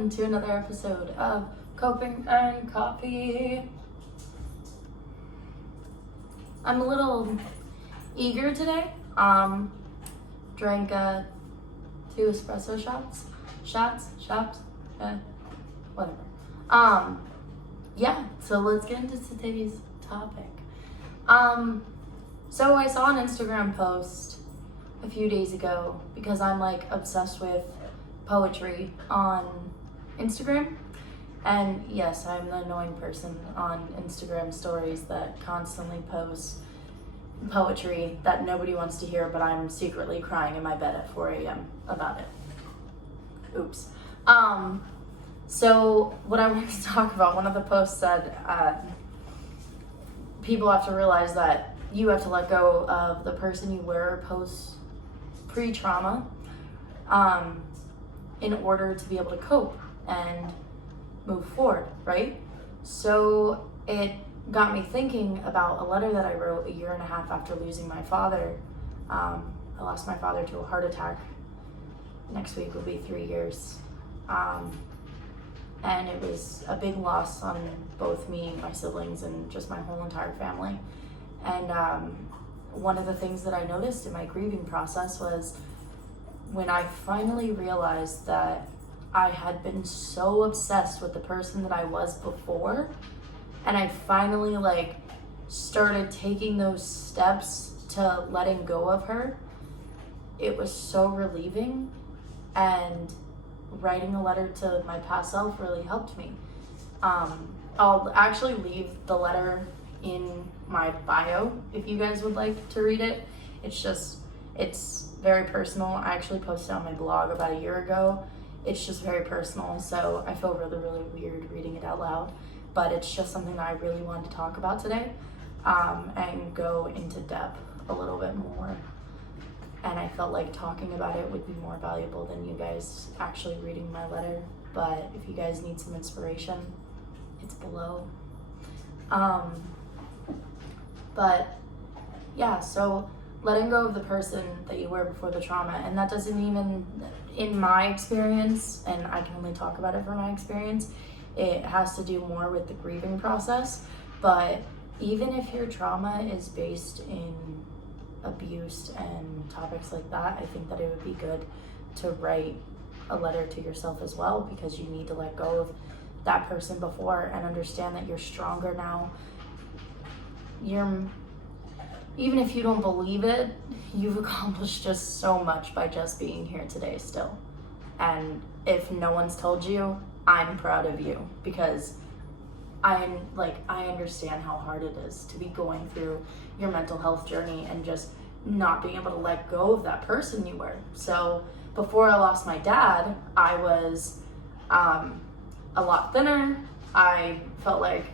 welcome to another episode of Coping and Coffee. I'm a little eager today. Drank 2 espresso shots, whatever. Yeah, so let's get into today's topic. So I saw an Instagram post a few days ago because I'm like obsessed with poetry on Instagram. And yes, I'm the annoying person on Instagram stories that constantly posts poetry that nobody wants to hear, but I'm secretly crying in my bed at 4 a.m. about it. Oops. So what I wanted to talk about, one of the posts said, people have to realize that you have to let go of the person you were pre-trauma, in order to be able to cope and move forward, right? So it got me thinking about a letter that I wrote 1.5 years after losing my father. I lost my father to a heart attack. Next week will be 3 years. And it was a big loss on both me, my siblings, and just my whole entire family. And one of the things that I noticed in my grieving process was when I finally realized that I had been so obsessed with the person that I was before, and I finally started taking those steps to letting go of her, it was so relieving. And writing a letter to my past self really helped me. I'll actually leave the letter in my bio if you guys would like to read it. It's very personal. I actually posted on my blog about 1 year ago. It's just very personal, so I feel really, really weird reading it out loud, but it's just something that I really wanted to talk about today, and go into depth a little bit more. And I felt like talking about it would be more valuable than you guys actually reading my letter. But if you guys need some inspiration, it's below. But yeah, so letting go of the person that you were before the trauma, and that doesn't even, in my experience, and I can only talk about it from my experience, it has to do more with the grieving process. But even if your trauma is based in abuse and topics like that, I think that it would be good to write a letter to yourself as well, because you need to let go of that person before and understand that you're stronger now. Even if you don't believe it, you've accomplished just so much by just being here today still. And if no one's told you, I'm proud of you, because I understand how hard it is to be going through your mental health journey and just not being able to let go of that person you were. So before I lost my dad, I was a lot thinner. I felt like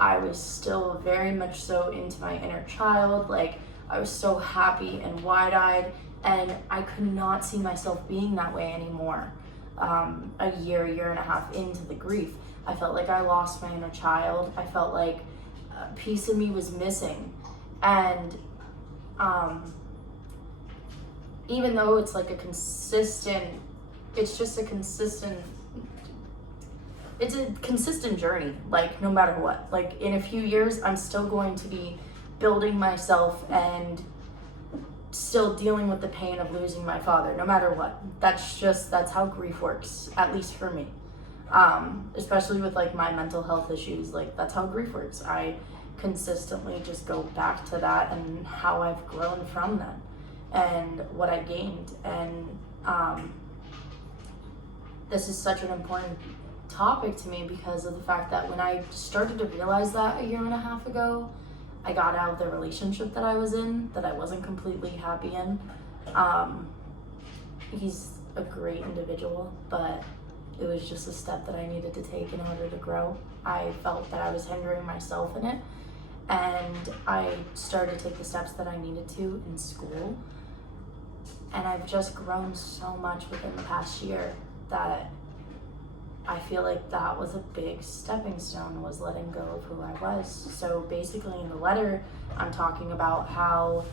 I was still very much so into my inner child. I was so happy and wide-eyed, and I could not see myself being that way anymore. 1 year, 1.5 years into the grief, I felt like I lost my inner child. I felt like a piece of me was missing. And even though it's it's a consistent journey, no matter what. In a few years, I'm still going to be building myself and still dealing with the pain of losing my father, no matter what. That's how grief works, at least for me. Especially with my mental health issues, that's how grief works. I consistently just go back to that and how I've grown from that and what I gained. And this is such an important topic to me because of the fact that when I started to realize that 1.5 years ago, I got out of the relationship that I was in, that I wasn't completely happy in. He's a great individual, but it was just a step that I needed to take in order to grow. I felt that I was hindering myself in it, and I started to take the steps that I needed to in school. And I've just grown so much within the past year that I feel like that was a big stepping stone, was letting go of who I was. So basically in the letter, I'm talking about how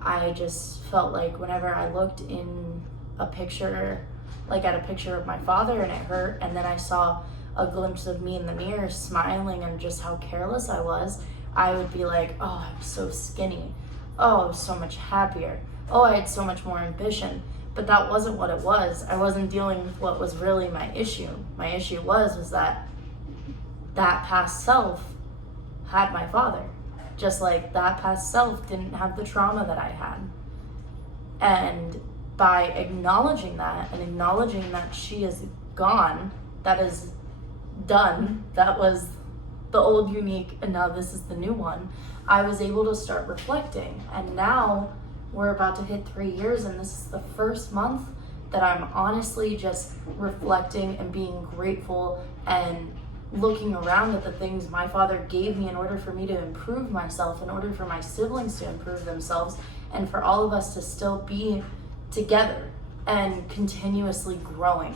I just felt like whenever I looked in a picture like at a picture of my father and it hurt, and then I saw a glimpse of me in the mirror smiling and just how careless I was, I would be like, oh, I'm so skinny. Oh, I was so much happier. Oh, I had so much more ambition. But that wasn't what it was. I wasn't dealing with what was really my issue. My issue was that past self had my father. Just like that past self didn't have the trauma that I had. And by acknowledging that and acknowledging that she is gone, that is done, that was the old unique and now this is the new one, I was able to start reflecting. And now we're about to hit 3 years, and this is the first month that I'm honestly just reflecting and being grateful and looking around at the things my father gave me in order for me to improve myself, in order for my siblings to improve themselves, and for all of us to still be together and continuously growing.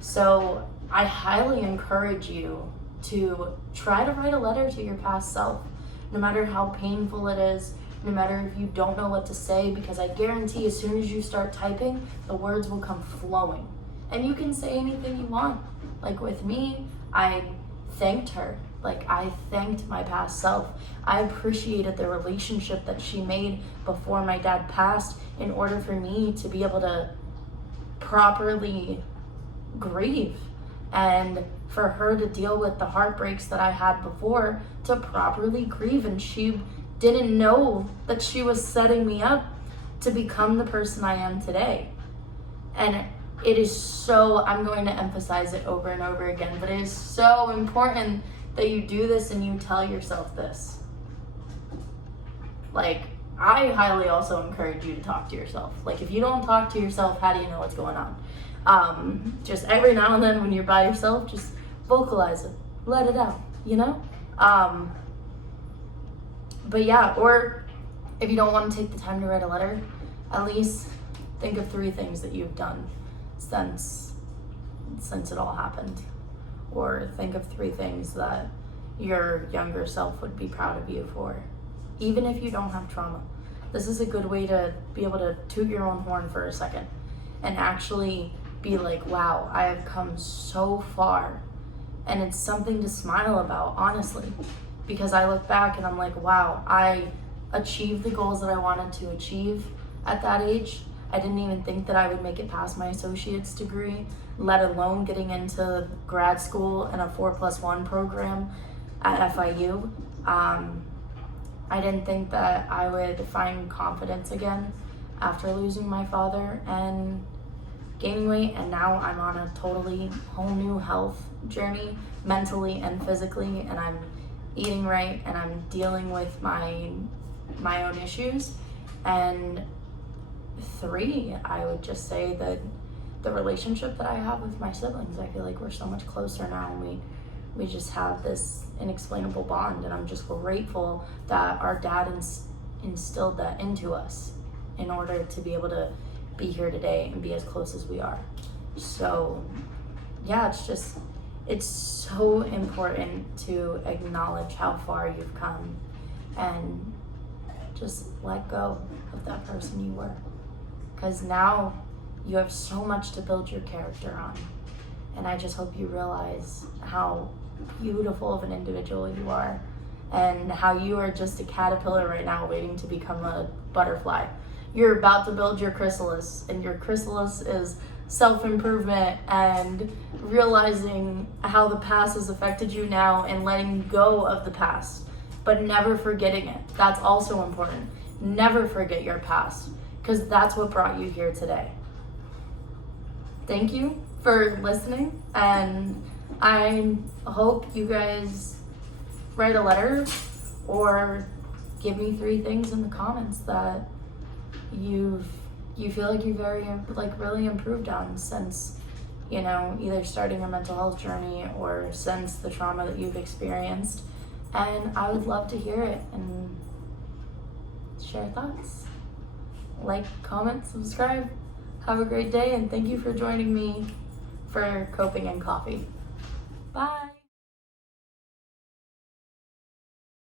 So I highly encourage you to try to write a letter to your past self, no matter how painful it is, no matter if you don't know what to say, because I guarantee as soon as you start typing, the words will come flowing. And you can say anything you want. Like with me, I thanked her. Like I thanked my past self. I appreciated the relationship that she made before my dad passed in order for me to be able to properly grieve, and for her to deal with the heartbreaks that I had before to properly grieve. And she didn't know that she was setting me up to become the person I am today. And it is so, I'm going to emphasize it over and over again, but it is so important that you do this and you tell yourself this. Like, I highly also encourage you to talk to yourself. Like, if you don't talk to yourself, how do you know what's going on? Just every now and then when you're by yourself, just vocalize it, let it out, you know? But yeah, or if you don't want to take the time to write a letter, at least think of 3 things that you've done since it all happened. Or think of 3 things that your younger self would be proud of you for, even if you don't have trauma. This is a good way to be able to toot your own horn for a second and actually be like, wow, I have come so far. And it's something to smile about, honestly, because I look back and I'm like, wow, I achieved the goals that I wanted to achieve at that age. I didn't even think that I would make it past my associate's degree, let alone getting into grad school and a 4+1 program at FIU. I didn't think that I would find confidence again after losing my father and gaining weight, and now I'm on a totally whole new health journey, mentally and physically, and I'm eating right and I'm dealing with my own issues. And 3, I would just say that the relationship that I have with my siblings, I feel like we're so much closer now, and we just have this inexplainable bond, and I'm just grateful that our dad instilled that into us in order to be able to be here today and be as close as we are. So yeah, it's so important to acknowledge how far you've come and just let go of that person you were, because now you have so much to build your character on. And I just hope you realize how beautiful of an individual you are, and how you are just a caterpillar right now waiting to become a butterfly. You're about to build your chrysalis, and your chrysalis is self-improvement and realizing how the past has affected you now and letting go of the past, but never forgetting it. That's also important. Never forget your past, because that's what brought you here today. Thank you for listening, and I hope you guys write a letter or give me 3 things in the comments that you feel like you've really improved on since, either starting a mental health journey or since the trauma that you've experienced. And I would love to hear it and share thoughts. Like, comment, subscribe. Have a great day, and thank you for joining me for Coping and Coffee. Bye.